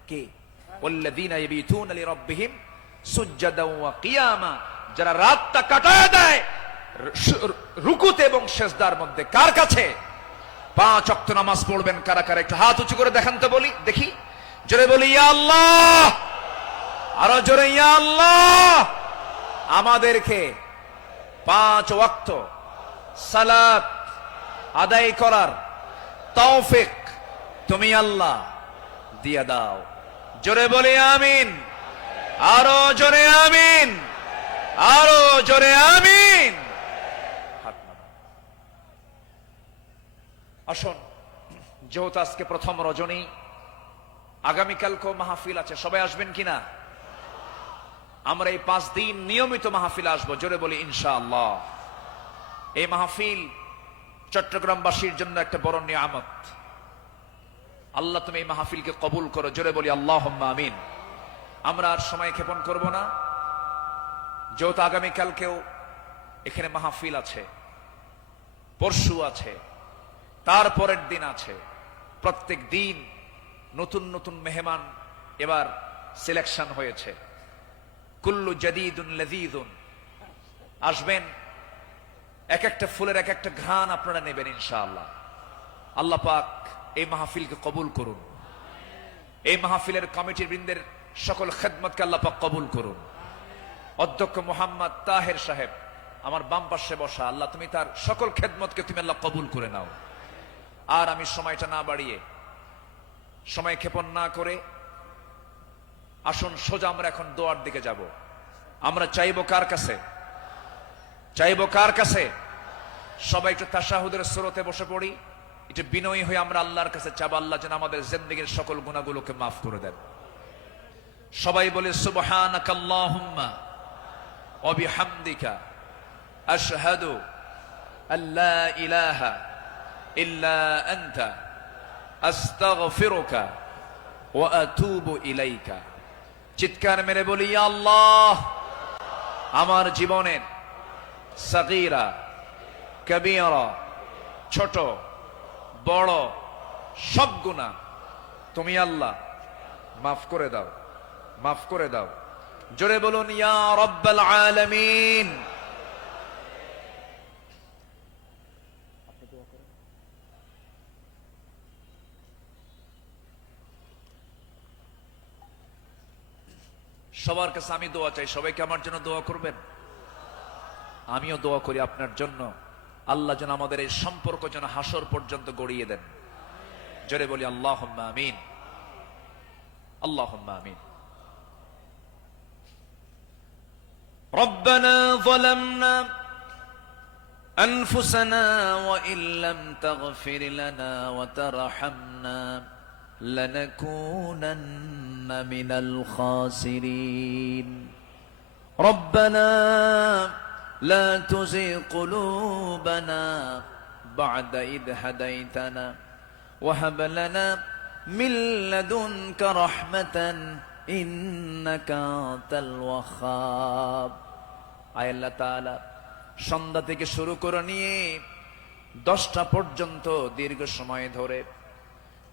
কি, ওয়াল্লাযীনা ইয়াবিতুনা লিরাব্বিহিম সুজদান ওয়া কিয়ামা, যারা রাতটা কাটায় দেয় রুকুতে এবং সিজদার মধ্যে। কার কাছে? 5 ওয়াক্ত নামাজ পড়বেন কারা কারা, একটু হাত উঁচু করে দেখান তো বলি, দেখি, জোরে বলি ইয়া আল্লাহ, আরো জোরে ইয়া আল্লাহ। আমাদেরকে 5 ওয়াক্ত সালাত আদায় করার তৌফিক তুমি আল্লাহ দিয়ে দাও। জোরে বলি আমিন, আরো জোরে আমিন, আরো জোরে আমিন। আসুন, যেহেতু আজকে প্রথম রজনী, আগামীকালকেও মাহফিল আছে, সবাই আসবেন কিনা? আমরা এই 5 দিন নিয়মিত মাহফিল আসবো, জোরে বলি ইনশাআল্লাহ। এই মাহফিল চট্টগ্রামবাসীর জন্য একটা বড় নিয়ামত। আল্লাহ তুমি এই মাহফিলকে কবুল করো, জোরে বলি আল্লাহুম্মা আমিন। আমরা আর সময় ক্ষেপণ করব না, যেহেতু আগামীকালকেও এখানে মাহফিল আছে, পরশু আছে, তারপরের দিন আছে, প্রত্যেক দিন নতুন নতুন মেহমান এবার সিলেকশন হয়েছে। কুল্লু জাদিদুন লাযীযুন, আসবেন, এক একটা ফুলের এক একটা ঘ্রাণ আপনারা নেবেন ইনশাআল্লাহ। আল্লাহ পাক এই মাহফিলকে কবুল করুন, এই মাহফিলের কমিটির বৃন্দের সকল খেদমতকে আল্লাহ পাক কবুল করুন। অধ্যক্ষ মোহাম্মদ তাহের সাহেব আমার বাম পাশে বসা, আল্লাহ তুমি তার সকল খেদমতকে তুমি আল্লাহ কবুল করে নাও। আর আমি সময়টা না বাড়িয়ে, সময় ক্ষেপণ না করে, আসুন সোজা আমরা এখন দোয়ার দিকে যাব। আমরা চাইবো কার কাছে? চাইবো কার কাছে? সবাই একটু তাশাহুদের সুরতে বসে পড়ি, একটু বিনয়ী হয়ে আমরা আল্লাহর কাছে চাবো, আল্লাহ যেন আমাদের জিন্দেগীর সকল গুনাহগুলোকে মাফ করে দেন। সবাই বলে সুবহানাকাল্লাহুম্মা ওয়া বিহামদিকা আশহাদু আল্লা ইলাহা ইল্লা আনতা আস্তাগফিরুকা ওয়া আতুবু ইলাইকা। চিৎকার মেরে বলি, ইয়া আল্লাহ, আমার জীবনের সাগীরা কবীরা, ছোট বড় সব গুনাহ তুমি আল্লাহ মাফ করে দাও, মাফ করে দাও। জোরে বলুন ইয়া রাব্বাল আলামিন। সবার কাছে আমি দোয়া চাই, সবাইকে আমার জন্য দোয়া করবেন। আমিও দোয়া করি আপনার জন্য, আল্লাহ যেন আমাদের এই সম্পর্ক যেন হাসর পর্যন্ত গড়িয়ে দেন। জোরে বলি আল্লাহুম্মা আমিন, আল্লাহুম্মা আমিন। ربنا ظلمنا أنفسنا وإن لم تغفر لنا وترحمنا لنكونن من الخاسرين. ربنا لا تزغ قلوبنا بعد إذ هديتنا وهب لنا من لدنك رحمة إنك أنت الوهاب. আয় আল্লাহ তাআলা সন্ধ্যা থেকে শুরু করে নিয়ে 10টা পর্যন্ত দীর্ঘ সময় ধরে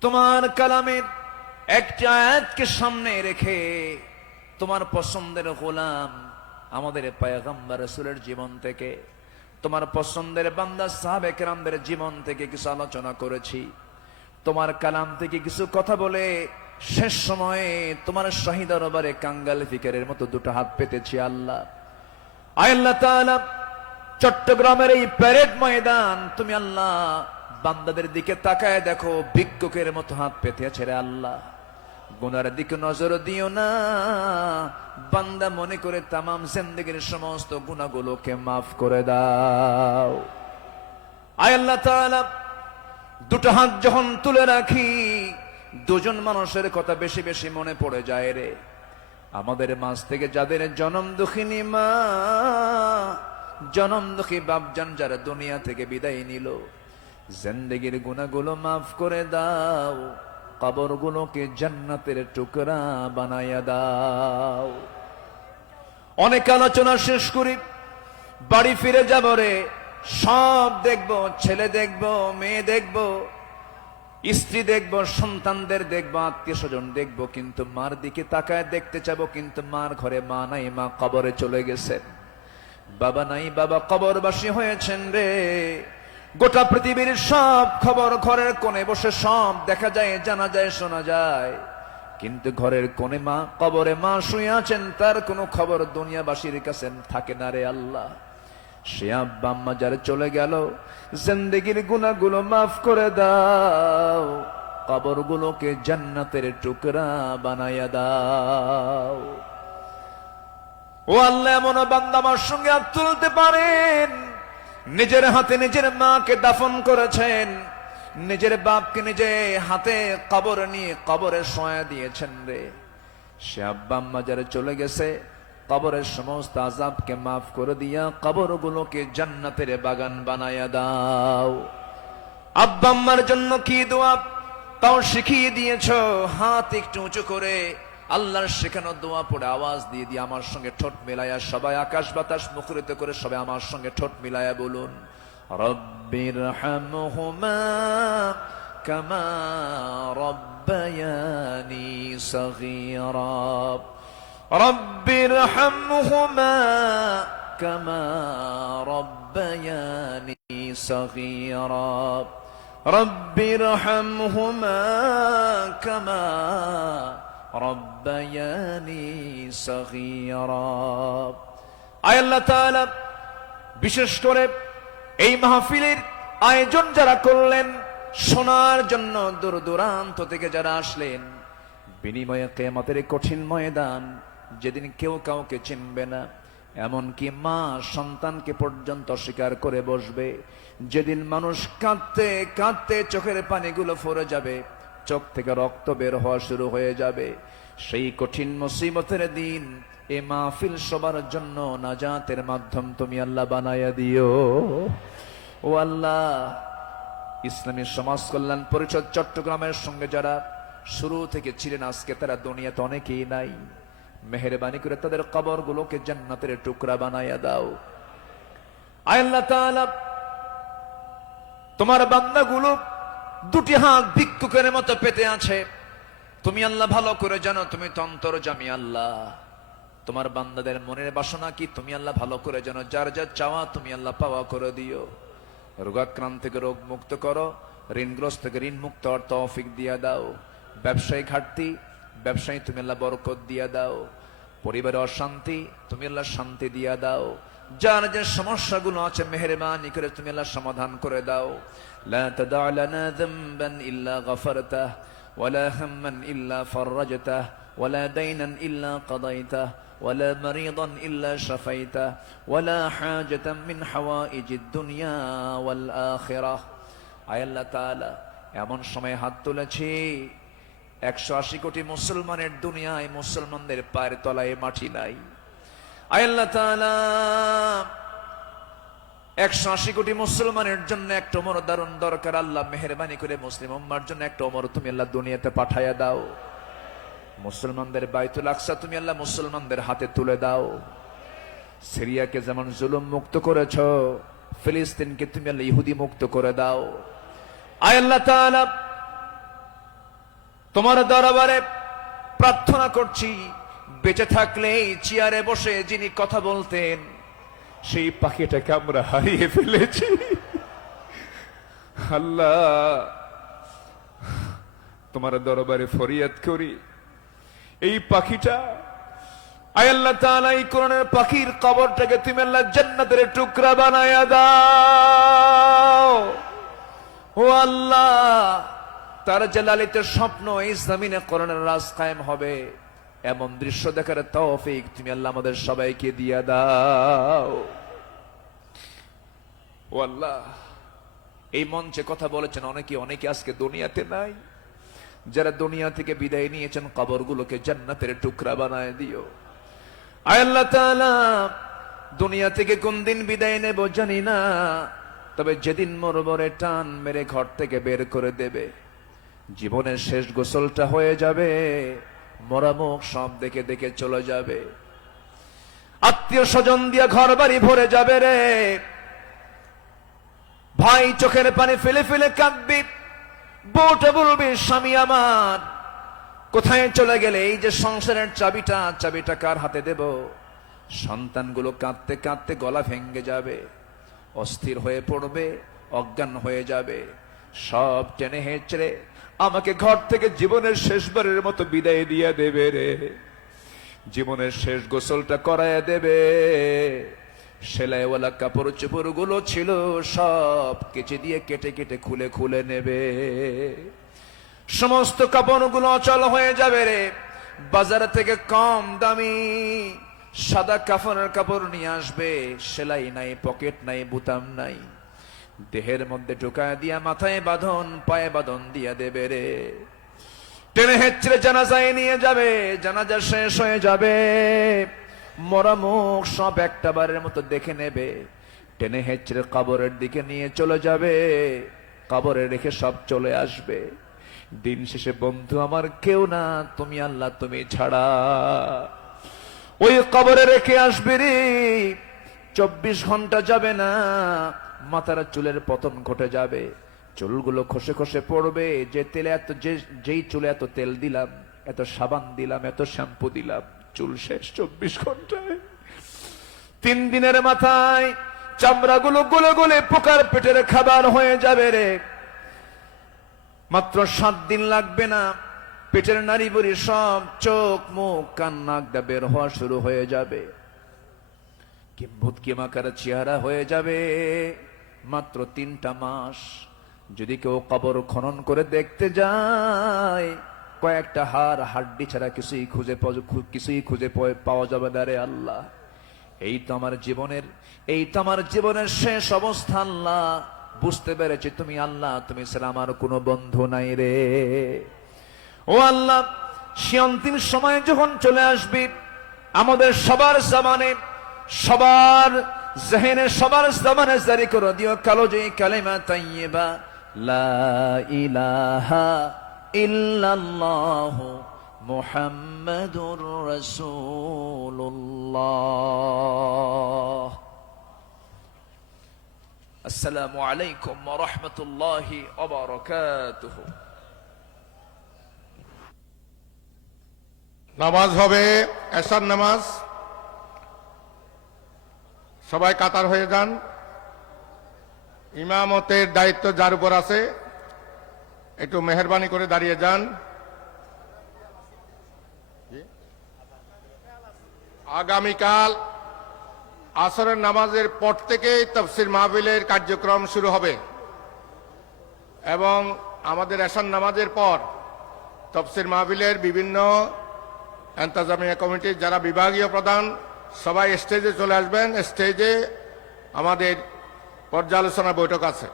তোমার কালামের একটা আয়াতকে সামনে রেখে তোমার পছন্দের গোলাম আমাদের পয়গম্বর রাসূলের জীবন থেকে, তোমার পছন্দের বান্দা সাহাবে কেরামদের জীবন থেকে কিছু আলোচনা করেছি। তোমার কালাম থেকে কিছু কথা বলে শেষ সময়ে তোমার শাহী দরবারে কাঙ্গাল ফিকিরের মতো দুটো হাত পেতেছি। আল্লাহ, আয় আল্লাহ তাআলা, চট্টগ্রামের এই প্যারেড ময়দান তুমি আল্লাহ বান্দাদের দিকে তাকায় দেখো, ভিক্ষুকের মতো হাত পেতে আছে রে আল্লাহ। গুনার দিকে নজর দিও না, বান্দা মনে করে তামাম জিন্দেগীর সমস্ত গুনাহগুলোকে মাফ করে দাও। আয় আল্লাহ তাআলা, দুটো হাত যখন তুলে রাখি দুজন মানুষের কথা বেশি বেশি মনে পড়ে যায় রে। আমাদের মাঝ থেকে যাদের জনম দুঃখিনী মা, জনম দুঃখী বাপজান যারা দুনিয়া থেকে বিদায় নিল, জিন্দেগীর গুনাহগুলো মাফ করে দাও, কবরগুলোকে জান্নাতের টুকরা বানায়া দাও। অনেক আলোচনা শেষ করি, বাড়ি ফিরে যাব রে। সব দেখব, ছেলে দেখব, মেয়ে দেখব, স্ত্রী দেখব, সন্তানদের দেখব, আত্মীয় স্বজন দেখব, কিন্তু মার দিকে তাকায় দেখতে চাবো, কিন্তু মার ঘরে মা নাই, মা কবরে চলে গেছেন। বাবা নাই, বাবা কবরবাসী হয়েছেন রে। গোটা পৃথিবীর সব খবর ঘরের কোণে বসে সব দেখা যায়, জানা যায়, শোনা যায়, কিন্তু ঘরের কোণে মা, কবরে মা শুয়ে আছেন, তার কোনো খবর দুনিয়াবাসীর কাছে থাকে না রে আল্লাহ। সে আব্বা আম্মা যারা চলে গেল, জিন্দেগীর গুনাহগুলো মাফ করে দাও, কবরগুলোকে জান্নাতের টুকরা বানায়া দাও। ও আল্লাহ, এমন বান্দা আমার সঙ্গে হাত তুলতে পারেন, নিজের হাতে নিজের মাকে দাফন করেছেন, নিজের বাপকে নিজে হাতে কবর নিয়ে কবরে শোয়া দিয়েছেন রে। সে আব্বা আম্মা যারা চলে গেছে, কবরের সমস্ত আযাবকে মাফ করে দিয়া কবরগুলোকে জান্নাতের বাগান বানায়া দাও। আব্বা আম্মার জন্য কি দোয়া তাও শিখিয়ে দিয়েছো, হাত একটু উঁচু করে আল্লাহর শেখানো দোয়া পড়ে আওয়াজ দিয়ে দিয়ে আমার সঙ্গে ঠোঁট মিলায়া সবাই আকাশ বাতাস মুখরিত করে সবাই আমার সঙ্গে ঠোঁট মিলায়া বলুন, রব্বিরহামহুমা কামা রব্বায়ানি সগীরা, রব্বিরহামহুমা কামা রব্বায়ানি সগীরা, রব্বিরহামহুমা কামা রব্বায়ানি সগীরা। আয় আল্লাহ তাআলা, বিশেষ করে এই মাহফিলের আয়োজন যারা করলেন, শোনার জন্য দূর দূরান্ত থেকে যারা আসলেন, বিনিময়ে কিয়ামতের কঠিন ময়দান যেদিন কেউ কাউকে চিনবে না, এমনকি মা সন্তানকে পর্যন্ত স্বীকার করে বসবে, যেদিন মানুষ কাঁদতে কাঁদতে চোখের পানিগুলো ফরে যাবে, চোখ থেকে রক্ত বের হওয়া শুরু হয়ে যাবে, সেই কঠিন মুসিবতের দিন এ মাহফিল সবার জন্য নাজাতের মাধ্যম তুমি আল্লাহ বানায়া দিও। ও আল্লাহ, ইসলামী সমাজ কল্যাণ পরিষদ চট্টগ্রামের সঙ্গে যারা শুরু থেকে ছিলেন, আজকে তারা দুনিয়াতে অনেকেই নাই, মেহেরবানি করে তাদের কবরগুলোকে জান্নাতের টুকরা বানায়া দাও। আয় আল্লাহ তাআলা, তোমার বান্দাগুলো দুটি হাত ভিক্ষুকের মতো পেতে আছে, তুমি আল্লাহ ভালো করে জানো, তুমি তো অন্তর্যামী আল্লাহ, তোমার বান্দাদের মনের বাসনা কি তুমি আল্লাহ ভালো করে জানো, যার যা চাওয়া তুমি আল্লাহ পাওয়া করে দিও। রোগাক্রান্ত থেকে রোগ মুক্ত করো, ঋণগ্রস্ত থেকে ঋণ মুক্ত হওয়ার তৌফিক দিয়া দাও, ব্যবসায়ী ঘাটতি ব্যবসায়ী তুমি আল্লাহ বরকত দিয়া দাও, পরিবারে অশান্তি তুমি আল্লাহ শান্তি দিয়া দাও, যার যে সমস্যাগুলো আছে মেহেরবানি করে তুমি আল্লাহ সমাধান করে দাও। লা তাদা লানা যামবান ইল্লা গফরতাহ, ওয়ালা হাম্মান ইল্লা ফাররাজতাহ, ওয়ালা দাইনান ইল্লা কাদাইতাহ, ওয়ালা মারিদান ইল্লা শাফাইতাহ, ওয়ালা হাজাতাম মিন হাওয়াইজিদ দুনিয়া ওয়াল আখিরাহ। আয় আল্লাহ তাআলা, এমন সময় হাত তুলেছি 180 কোটি মুসলমানের দুনিয়ায় মুসলমানদের পায়ের তলায় মাটি নাই। আয় আল্লাহ তাআলা, 180 কোটি মুসলমানের জন্য একটা ওমর দারুন দরকার, আল্লাহ মেহেরবানি করে মুসলিম উম্মার জন্য একটা ওমর তুমি আল্লাহ দুনিয়াতে পাঠায়া দাও। মুসলমানদের বাইতুল আকসা তুমি আল্লাহ মুসলমানদের হাতে তুলে দাও। সিরিয়াকে যেমন জুলুম মুক্ত করেছ, ফিলিস্তিনকে তুমি আল্লাহ ইহুদি মুক্ত করে দাও। আয় আল্লাহ তাআলা, তোমার দরবারে প্রার্থনা করছি, বেঁচে থাকলে চেয়ারে বসে যিনি কথা বলতেন সেই পাখিটাকে আমরা হারিয়ে ফেলেছি। আল্লাহ, তোমার দরবারে ফরিয়াদ করি, এই পাখিটা, আয় আল্লাহ তাআলা, এই কোরআনের পাখির কবরটাকে তুমি আল্লাহ জান্নাতের টুকরা বানায়া দাও। ও আল্লাহ, তার যে লালিত স্বপ্ন এই জমিনে কোরআনের রাজ কায়েম হবে, এমন দৃশ্য দেখার তৌফিক তুমি আল্লাহ আমাদের সবাইকে দিয়া দাও। ও আল্লাহ, এই মঞ্চে কথা বলেছেন অনেকে আজকে দুনিয়াতে নাই। যারা দুনিয়া থেকে বিদায় নিয়েছেন, কবরগুলোকে জান্নাতের টুকরা বানায় দিও। আয় আল্লাহ তাআলা, দুনিয়া থেকে কোন দিন বিদায় নেব জানি না, তবে যেদিন মরবরে টান মেরে ঘর থেকে বের করে দেবে, জীবনের শেষ গোসলটা হয়ে যাবে, মরা মুখ সব দেখে দেখে চলে যাবে, আত্মীয় স্বজন দিয়ে ঘর বাড়ি ভরে যাবে রে ভাই, চোখের পানি ফেলে ফেলে কাঁদবি, বউটা বলবি স্বামী আমার কোথায় চলে গেলে, এই যে সংসারের চাবিটা কার হাতে দেব? সন্তানগুলো কাঁদতে কাঁদতে গলা ভেঙে যাবে, অস্থির হয়ে পড়বে, অজ্ঞান হয়ে যাবে, সব টেনে হেঁচড়ে আমাকে ঘর থেকে জীবনের শেষবারের মতো বিদায় দিয়ে দেবে রে, জীবনের শেষ গোসলটা করায় দেবে। সেলাইওয়ালা কাপড় চোপড় গুলো ছিল সব কেচে দিয়ে কেটে কেটে খুলে খুলে নেবে, সমস্ত কাপড়গুলো অচল হয়ে যাবে রে। বাজার থেকে কম দামি সাদা কাফনের কাপড় নিয়ে আসবে, সেলাই নাই, পকেট নাই, বুতাম নাই, দেহের মধ্যে ঢুকায় দিয়া মাথায় বাঁধন, পায়ে বাঁধন দিয়া দেবে রে। টেনে হেঁচড়ে জানাজায় নিয়ে যাবে, জানাজা শেষ হয়ে যাবে, মরা মুখ সব একটা বারের মতো দেখে নেবে, টেনে হেঁচড়ে কবরের দিকে নিয়ে চলে যাবে, কবরে রেখে সব চলে আসবে। দিন শেষে বন্ধু আমার কেউ না, তুমি আল্লাহ, তুমি ছাড়া। ওই কবরে রেখে আসবে রে, 24 ঘন্টা যাবে না, মাথার চুলের পতন ঘটে যাবে, চুলগুলো খসে খসে পড়বে, যে তেলে যেই চুলে এত তেল দিলাম, এত সাবান দিলাম, এত শ্যাম্পু দিলাম, চুল শেষ 24 ঘন্টায়। 3 দিনের মাথায় চামড়াগুলো গলে গলে পোকার পেটের খাবার হয়ে যাবে রে। মাত্র 7 দিন লাগবে না, পেটের নাড়ি বুড়ি সব চোখ মুখ কান নাক দা বের হওয়া শুরু হয়ে যাবে, কিম্ভূত কিমাকার চেহারা হয়ে যাবে। মাত্র 3টা মাস। যদি কেউ কবর খনন করে দেখতে যায়, কয়েকটা হাড্ডি ছাড়া কিছুই খুঁজে পাওয়া যাবে না রে আল্লাহ। এই তো আমার জীবনের শেষ অবস্থা আল্লাহ। বুঝতে পেরেছি তুমি আল্লাহ, তুমি ছাড়া আমার কোনো বন্ধু নাই রে। ও আল্লাহ, সে অন্তিম সময় যখন চলে আসবি, আমাদের সবার জামানে, সবার জেহেনে, সবার জামানে জারি করে দিও কালো যে কালেমা তাইয়্যিবা, লা ইলাহা ইল্লাল্লাহু মুহাম্মাদুর রাসূলুল্লাহ। আসসালামু আলাইকুম ওয়া রাহমাতুল্লাহি ওয়া বারাকাতুহু। নামাজ হবে এশার নামাজ। সবাই কাতার হয়ে যান। ইমামতের দায়িত্ব যার উপর আছে একটু মেহেরবানি করে দাঁড়িয়ে যান। আগামীকাল আসরের নামাজের পর থেকেই তাফসীর মাহফিলের কার্যক্রম শুরু হবে এবং আমাদের এশার নামাজের পর তাফসীর মাহফিলের বিভিন্ন ইন্তেজামিয়া কমিটির যারা বিভাগীয় প্রধান সবাই স্টেজে চলে আসবেন। স্টেজে আমাদের পর্যালোচনা বৈঠক আছে।